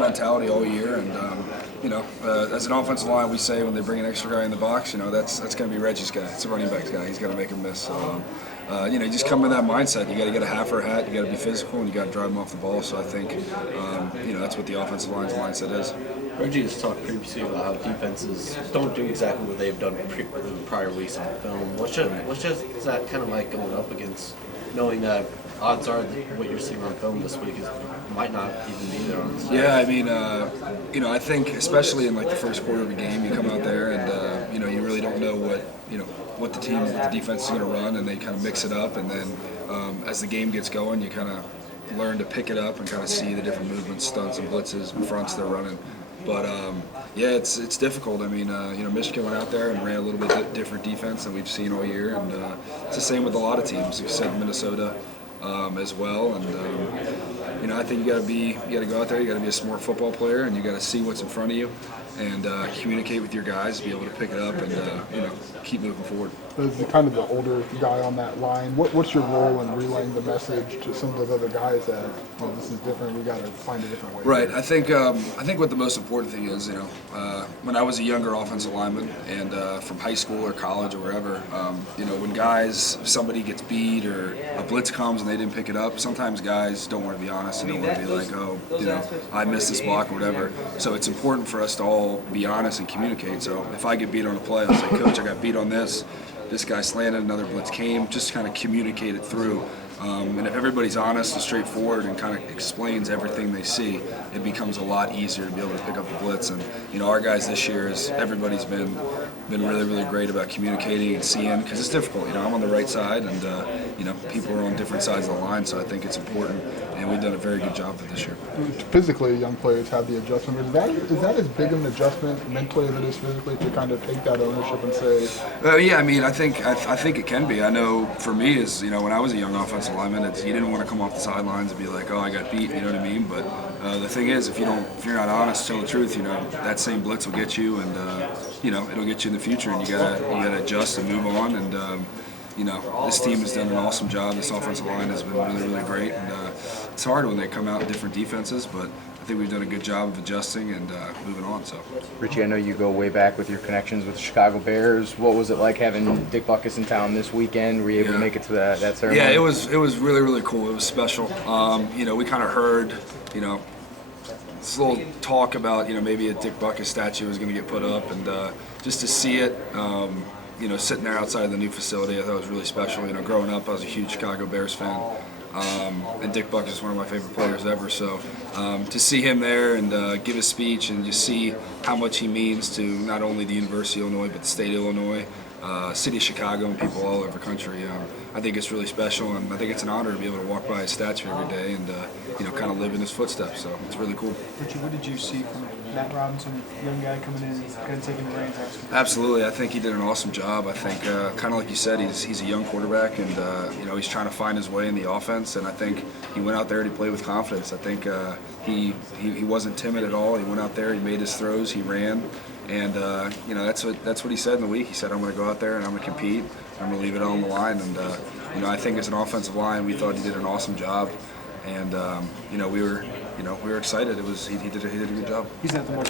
mentality all year, and as an offensive line, we say when they bring an extra guy in the box, that's going to be Reggie's guy. It's a running back's guy. He's got to make him miss. So, you just come with that mindset. You got to get a half or a hat. You got to be physical, and you got to drive them off the ball. So I think, that's what the offensive line's mindset is. Reggie has talked previously about how defenses don't do exactly what they've done in prior weeks in the film. What's just that kind of like going up against, knowing that odds are that what you're seeing on film this week might not even be there on the side? Yeah, I mean, I think especially in like the first quarter of a game, you come out there and you really don't know what the defense is going to run, and they kind of mix it up, and then as the game gets going, you kind of learn to pick it up and kind of see the different movements, stunts, and blitzes and fronts they're running. But it's difficult. I mean, Michigan went out there and ran a little bit different defense than we've seen all year, and it's the same with a lot of teams. You said Minnesota as well, and I think you got to go out there. You got to be a smart football player, and you got to see what's in front of you, and communicate with your guys, be able to pick it up, and keep moving forward. As kind of the older guy on that line, what's your role in relaying the message to some of those other guys that this is different? We got to find a different way. Right. I think what the most important thing is, when I was a younger offensive lineman and from high school or college or wherever, when somebody gets beat or a blitz comes and they didn't pick it up, sometimes guys don't want to be honest and don't want to be like, I missed this block or whatever. So it's important for us to all be honest and communicate. So if I get beat on a play, I'll say, Coach, I got beat on this. This guy slanted, another blitz came, just kind of communicate it through. And if everybody's honest and straightforward and kind of explains everything they see, it becomes a lot easier to be able to pick up the blitz. And our guys this year everybody's been really, really great about communicating and seeing, because it's difficult. I'm on the right side, and people are on different sides of the line, so I think it's important, and we've done a very good job of it this year. Physically, young players have the adjustment. Is that as big of an adjustment mentally as it is physically to kind of take that ownership and say? Yeah, I mean, I think it can be. I know for me, when I was a young offensive lineman, you didn't want to come off the sidelines and be like, I got beat, you know what I mean? But the thing is, if you're not honest, tell the truth, that same blitz will get you, and it'll get you in the future, and you gotta adjust and move on. And this team has done an awesome job. This offensive line has been really, really great, and it's hard when they come out in different defenses, but I think we've done a good job of adjusting and moving on. So, Richie, I know you go way back with your connections with the Chicago Bears. What was it like having Dick Butkus in town this weekend? Were you able to make it to that ceremony? Yeah, it was really, really cool. It was special. We kind of heard, this little talk about, maybe a Dick Butkus statue was going to get put up, and just to see it, sitting there outside of the new facility, I thought it was really special. Growing up, I was a huge Chicago Bears fan. And Dick Butkus is one of my favorite players ever. So to see him there and give a speech and just see how much he means to not only the University of Illinois but the state of Illinois, city of Chicago, and people all over the country, I think it's really special, and I think it's an honor to be able to walk by his statue every day and kind of live in his footsteps. So it's really cool. Richie, what did you see from Matt Robinson, young guy coming in and kind of taking the reins? Absolutely, I think he did an awesome job. I think, kind of like you said, he's a young quarterback, and he's trying to find his way in the offense. And I think he went out there and he played with confidence. I think he wasn't timid at all. He went out there, he made his throws, he ran, and that's what he said in the week. He said, "I'm going to go out there and I'm going to compete. I'm going to leave it all on the line." And I think as an offensive line, we thought he did an awesome job, and we were excited. He did a good job. He's not the most